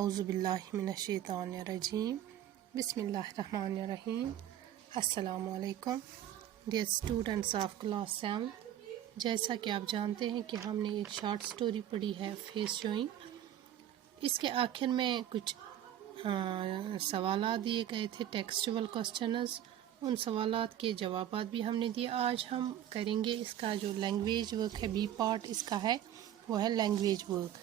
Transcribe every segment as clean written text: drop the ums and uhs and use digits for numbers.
औज़ुबिल्लाहि मिनश्शैतानिर्रजीम बिस्मिल्लाहिर्रहमानिर्रहीम। अस्सलामु अलैकुम डियर स्टूडेंट्स ऑफ क्लास 7। जैसा कि आप जानते हैं कि हमने एक शॉर्ट स्टोरी पढ़ी है फेस शोइंग। इसके आखिर में कुछ सवालात दिए गए थे, टेक्सचुअल क्वेश्चंस। उन सवालात के जवाबात भी हमने दिए। आज हम करेंगे इसका जो लैंग्वेज वर्क है, बी पार्ट इसका है, वो है लैंग्वेज वर्क।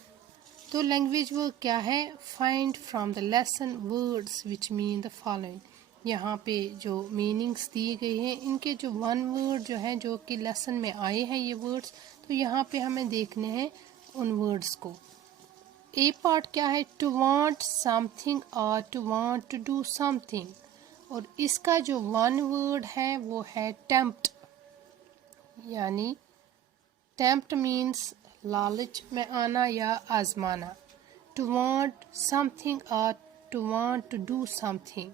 तो लैंग्वेज वर्क क्या है? Find from the lesson words which mean the following. यहाँ पे जो मीनिंग्स दिए गए हैं, इनके जो वन वर्ड जो है जो कि लेसन में आए हैं ये वर्ड्स, तो यहाँ पे हमें देखने हैं उन वर्ड्स को। ए पार्ट क्या है? टू वांट समथिंग और to want to do something. और इसका जो वन वर्ड है वो है टेम्प्ट, यानी टेम्प्ट मीन्स लालच में आना या आजमाना। टू वांट समथिंग और to want to do something.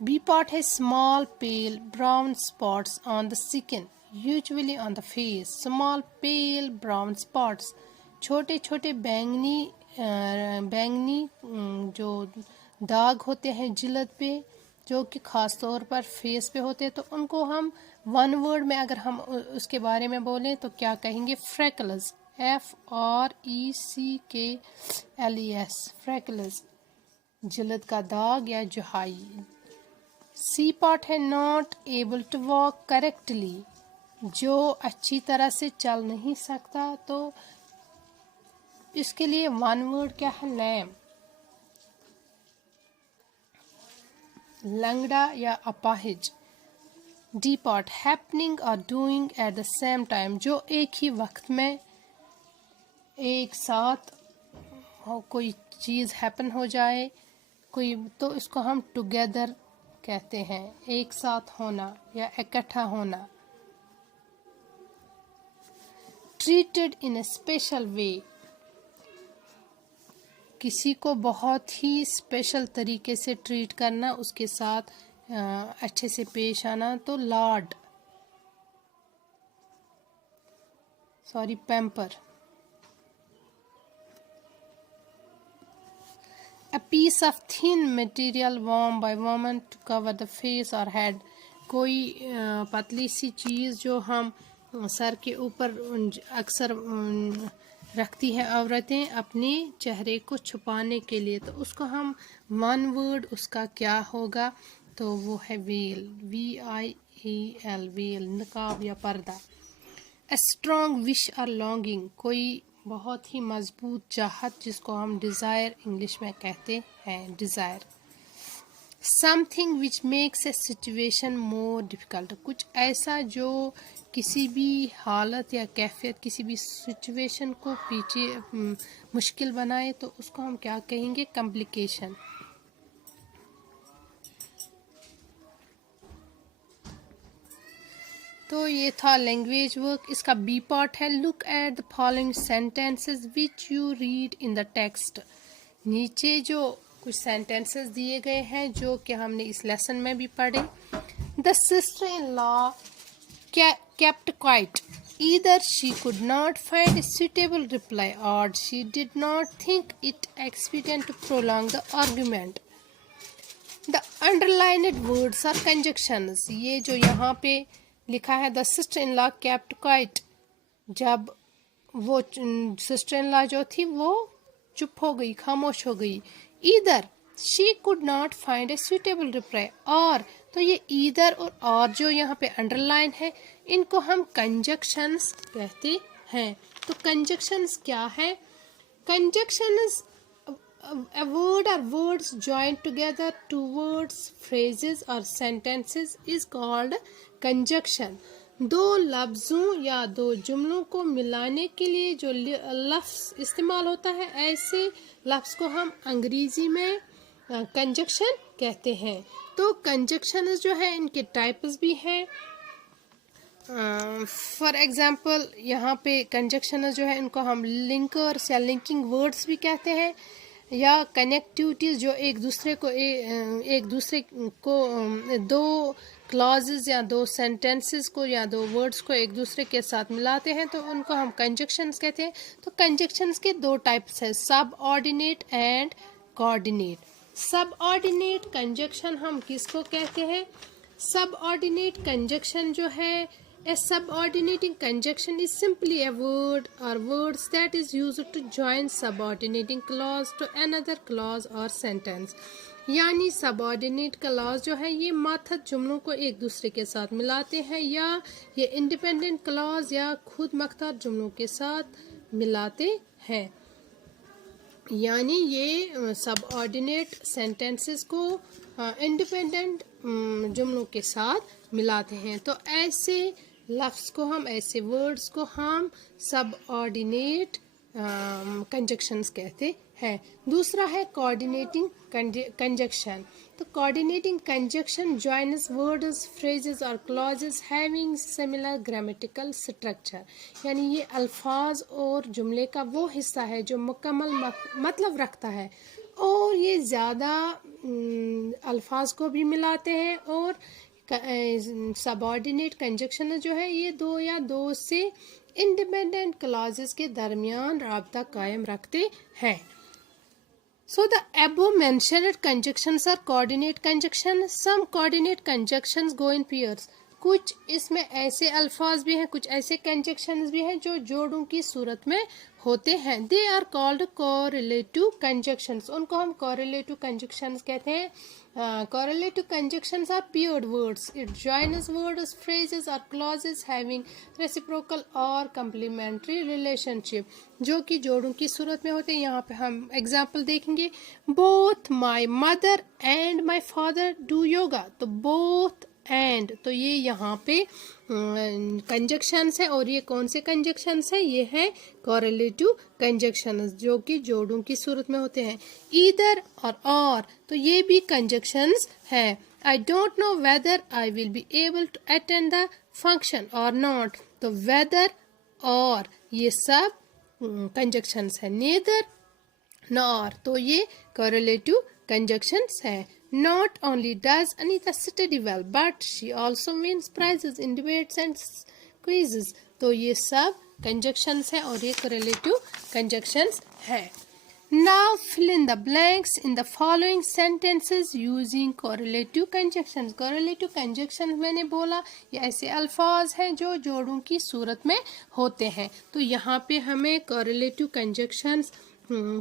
B part है small pale brown spots on the skin usually on the face. Small pale brown spots, छोटे छोटे बैंगनी जो दाग होते हैं जिल्द पे, जो कि ख़ास तौर पर फेस पे होते हैं, तो उनको हम वन वर्ड में अगर हम उसके बारे में बोलें तो क्या कहेंगे? फ्रेकल्स, FRECKLES, फ्रेकल्स, जिल्द का दाग या जुहाई। सी पार्ट है not able to walk correctly, जो अच्छी तरह से चल नहीं सकता, तो इसके लिए वन वर्ड क्या है? लैम, लंगड़ा या अपाहिज। डी पार्ट हैपनिंग और doing at the same time, जो एक ही वक्त में एक साथ कोई चीज़ हैपन हो जाए कोई, तो इसको हम टुगेदर कहते हैं, एक साथ होना या इकट्ठा होना। ट्रीटेड इन ए स्पेशल वे, किसी को बहुत ही स्पेशल तरीके से ट्रीट करना, उसके साथ अच्छे से पेश आना, तो लाड, pamper. A piece of thin material worn by women to cover the face or head, कोई पतली सी चीज़ जो हम सर के ऊपर अक्सर रखती हैं औरतें अपने चेहरे को छुपाने के लिए, तो उसको हम वन वर्ड उसका क्या होगा? तो वो है वेल, VIEL, वेल, निकाब या पर्दा। A strong wish or longing, कोई बहुत ही मजबूत चाहत जिसको हम डिज़ायर इंग्लिश में कहते हैं, desire. Something which makes a situation more difficult, कुछ ऐसा जो किसी भी हालत या कैफियत, किसी भी सिचुएशन को पीछे मुश्किल बनाए, तो उसको हम क्या कहेंगे? कॉम्प्लिकेशन। तो ये था लैंग्वेज वर्क। इसका बी पार्ट है look at the following sentences which you read in the text. नीचे जो कुछ सेंटेंसेस दिए गए हैं जो कि हमने इस लेसन में भी पढ़े। The sister in law kept quiet. Either she could not find a suitable reply or she did not think it expedient to prolong the argument. The underlined words are conjunctions. ये जो यहाँ पे लिखा है the sister in law kept quiet, जब वो sister in law जो थी वो चुप हो गई, खामोश हो गई। Either she could not find a suitable reply, और तो ये ईदर और जो यहाँ पे अंडरलाइन है, इनको हम कंजक्शंस कहते हैं। तो कंजक्शंस क्या है? Conjunctions a word or words joined together, two words, phrases or sentences is called conjunction. दो लफ्ज़ों या दो जुमलों को मिलाने के लिए जो लफ्ज़ इस्तेमाल होता है, ऐसे लफ्ज़ को हम अंग्रेज़ी में कंजक्शन कहते हैं। तो कंजक्शंस जो है इनके टाइप्स भी हैं। फॉर एग्ज़ाम्पल यहाँ पे कंजक्शंस जो है इनको हम लिंकर्स या लिंकिंग वर्ड्स भी कहते हैं, या कनेक्टिविटीज़ जो एक दूसरे को दो क्लॉजेज या दो सेंटेंसेस को या दो वर्ड्स को एक दूसरे के साथ मिलाते हैं तो उनको हम कंजक्शंस कहते हैं। तो कंजक्शंस के दो टाइप्स है, सब ऑर्डिनेट एंड कोऑर्डिनेट। सब ऑर्डिनेट कंजक्शन हम किसको कहते हैं? सब ऑर्डिनेट कंजक्शन जो है, a subordinating conjunction is simply a word or words that is used to join subordinating clause to another clause or sentence। यानी सबऑर्डिनेट क्लॉज जो है ये माथत जुमलों को एक दूसरे के साथ मिलाते हैं या ये इंडिपेंडेंट क्लॉज या खुद मुख्तार जुमलों के साथ मिलाते हैं। यानी ये सबऑर्डिनेट सेंटेंसेस को इंडिपेंडेंट जुमलों के साथ मिलाते हैं। तो ऐसे लफ्ज़ को हम, ऐसे वर्ड्स को हम सबऑर्डिनेट कंजक्शंस कहते हैं। दूसरा है कोऑर्डिनेटिंग कंजक्शन। तो coordinating conjunction joins words, phrases और clauses having similar grammatical structure. यानी ये अल्फाज और जुमले का वो हिस्सा है जो मुकम्मल मतलब रखता है और ये ज़्यादा अल्फाज को भी मिलाते हैं। और सबऑर्डिनेट कंजक्शन जो है ये दो या दो से इंडिपेंडेंट क्लॉजेस के दरमियान राब्ता कायम रखते हैं। So the above mentioned conjunctions are coordinate conjunctions. Some coordinate conjunctions go in pairs. कुछ इसमें ऐसे अल्फाज भी हैं, कुछ ऐसे कंजक्शंस भी हैं जो जोड़ों की सूरत में होते हैं। They are called correlative conjunctions. उनको हम correlative conjunctions कहते हैं। Correlative conjunctions are paired words. It joins words, phrases or clauses having reciprocal or complementary relationship. जो कि जोड़ों की सूरत में होते हैं। यहाँ पे हम एग्जाम्पल देखेंगे, both my mother and my father do yoga। तो both एंड, तो ये यहाँ पे कंजक्शंस है और ये कौन से कंजक्शंस है? ये है कोरिलेटिव कंजक्शंस जो कि जोड़ों की सूरत में होते हैं। ईदर और, तो ये भी कंजक्शंस है। I don't know whether I will be able to attend the function और नॉट। तो वेदर और ये सब कंजक्शंस है। नेदर, नॉर, तो ये कोरिलेटिव कंजक्शंस है। Not only does Anita study well, but she also wins prizes in debates and quizzes। तो ये सब conjunctions है और ये correlative conjunctions है। Now fill in the blanks in the following sentences using correlative conjunctions। correlative conjunctions मैंने बोला ये ऐसे अल्फाज हैं जो जोड़ों की सूरत में होते हैं। तो यहाँ पे हमें correlative conjunctions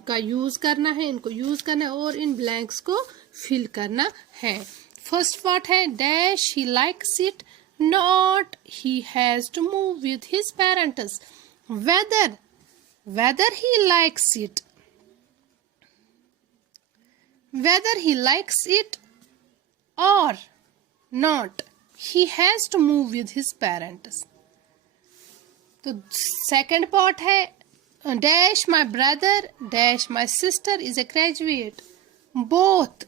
का यूज करना है, इनको यूज करना है और इन ब्लैंक्स को फिल करना है। फर्स्ट पार्ट है dash he likes it, not he has to move with his parents. Whether he likes it, whether he likes it और not he has to move with his parents. तो second part है dash my brother dash my sister is a graduate. Both,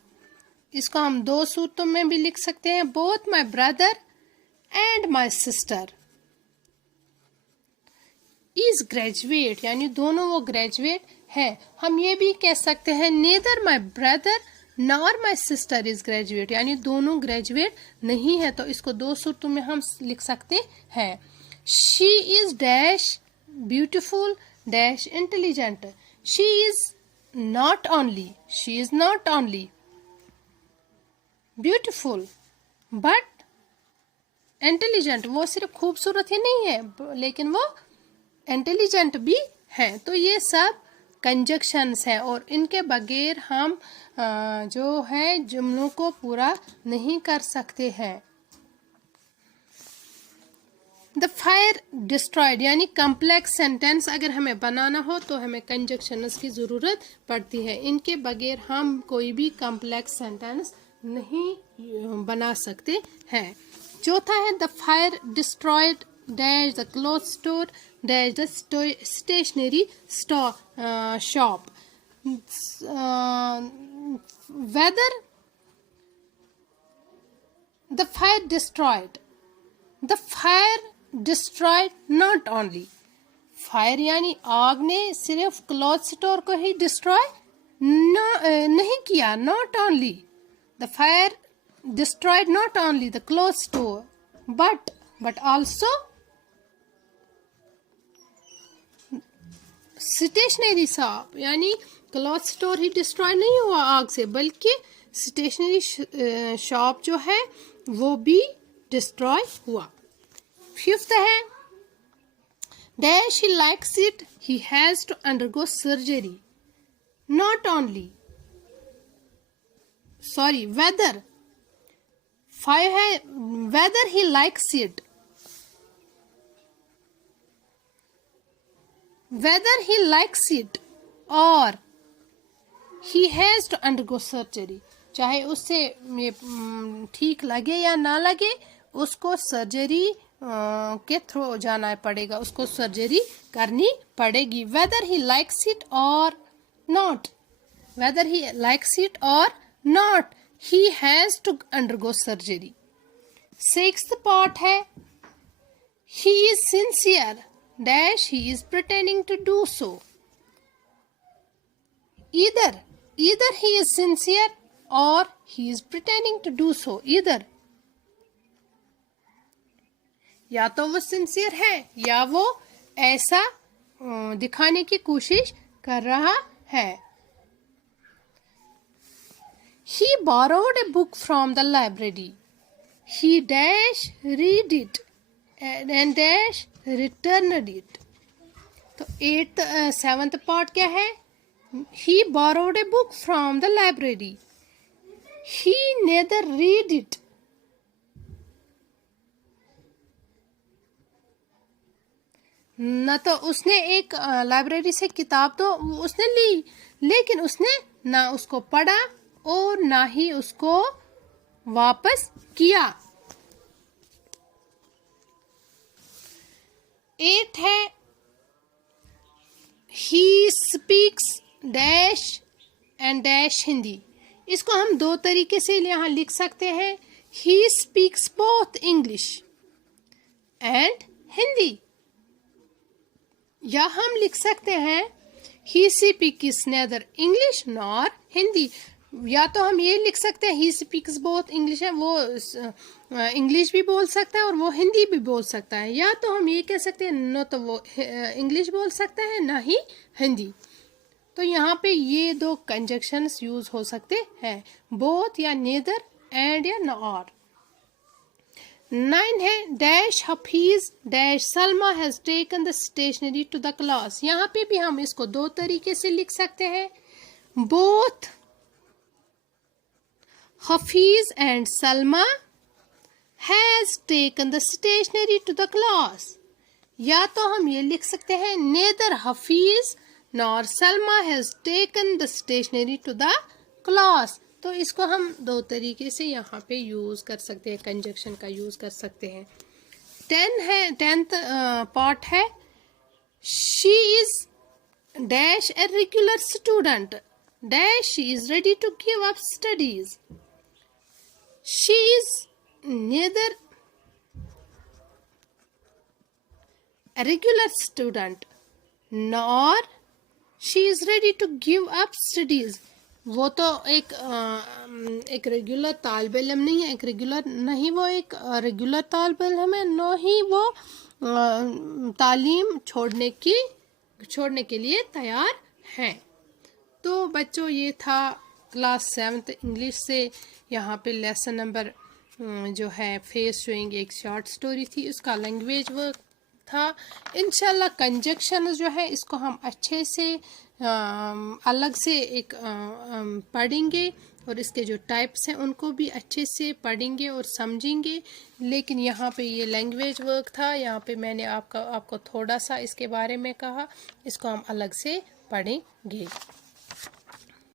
इसको हम दो सूत्रों में भी लिख सकते हैं, both my brother and my sister is graduate, यानी दोनों वो ग्रेजुएट है। हम ये भी कह सकते हैं neither my brother nor my sister is graduate, यानी दोनों ग्रेजुएट नहीं है। तो इसको दो सूत्रों में हम लिख सकते हैं। She is dash beautiful dash intelligent. She is not only beautiful but intelligent। वो सिर्फ खूबसूरत ही नहीं है लेकिन वो इंटेलिजेंट भी है। तो ये सब कंजक्शंस है और इनके बगैर हम जो है जुमलों को पूरा नहीं कर सकते हैं। द फायर डिस्ट्रॉयड, यानी कम्प्लेक्स सेंटेंस अगर हमें बनाना हो तो हमें कंजक्शंस की ज़रूरत पड़ती है। इनके बगैर हम कोई भी कम्प्लेक्स सेंटेंस नहीं बना सकते हैं। चौथा है the fire destroyed dash the cloth store dash the stationery shop. Whether the fire destroyed, the fire destroyed not only, fire यानी आग ने सिर्फ क्लॉथ स्टोर को ही डिस्ट्रॉय नहीं किया, not only the fire destroyed not only the clothes store but also stationery shop, यानी cloth store ही destroy नहीं हुआ आग से, बल्कि स्टेशनरी शॉप जो है वो भी डिस्ट्रॉय हुआ। फिफ्थ है dash he likes it he has to undergo surgery not only sorry whether. Five है whether he likes it, whether he likes it or he has to undergo surgery, चाहे उससे ठीक लगे या ना लगे, उसको सर्जरी के थ्रू जाना पड़ेगा, उसको सर्जरी करनी पड़ेगी। whether he likes it or not, whether he likes it or not, he has to undergo surgery। Sixth part है he is sincere dash he is pretending to do so। either he is sincere or he is pretending to do so, either या तो वो sincere है या वो ऐसा दिखाने की कोशिश कर रहा है। he borrowed a book from the library, he dash read it and dash returned it। तो सेवंथ पार्ट क्या है? he borrowed a book from the library, he neither read it न तो उसने एक लाइब्रेरी से किताब तो उसने ली, लेकिन उसने ना उसको पढ़ा और ना ही उसको वापस किया। 8 है he speaks dash and dash Hindi. इसको हम दो तरीके से यहाँ लिख सकते हैं, he speaks both English and Hindi, या हम लिख सकते हैं he speaks neither English nor Hindi. या तो हम ये लिख सकते हैं he speaks both English है, वो इंग्लिश भी बोल सकता है और वो हिंदी भी बोल सकता है, या तो हम ये कह सकते हैं न तो वो इंग्लिश बोल सकता है ना ही हिंदी। तो यहाँ पे ये दो कंजक्शंस यूज हो सकते हैं, बोथ या नेदर एंड या नॉर। 9 है dash Hafeez dash Salma has taken the stationery to the class. यहाँ पे भी हम इसको दो तरीके से लिख सकते हैं, both Hafeez and Salma has taken the stationery to the class, या तो हम ये लिख सकते हैं neither Hafiz nor Salma has taken the stationery to the class। तो इसको हम दो तरीके से यहाँ पे यूज कर सकते हैं, कंजक्शन का यूज कर सकते हैं। 10th पार्ट है she is dash a regular student dash she is ready to give up studies, she is neither a regular student nor she is ready to give up studies। वो तो एक regular तालिब इल्म नहीं है, एक regular नहीं, वो एक रेगुलर तालिब इल्म है, न ही वो तालीम छोड़ने के लिए तैयार है। तो बच्चों ये था क्लास 7th इंग्लिश से, यहाँ पे लेसन नंबर जो है फेस शोइंग एक शॉर्ट स्टोरी थी, उसका लैंग्वेज वर्क था। इंशाल्लाह कंजक्शन जो है इसको हम अच्छे से अलग से एक पढ़ेंगे और इसके जो टाइप्स हैं उनको भी अच्छे से पढ़ेंगे और समझेंगे। लेकिन यहाँ पे ये लैंग्वेज वर्क था, यहाँ पे मैंने आपको थोड़ा सा इसके बारे में कहा, इसको हम अलग से पढ़ेंगे।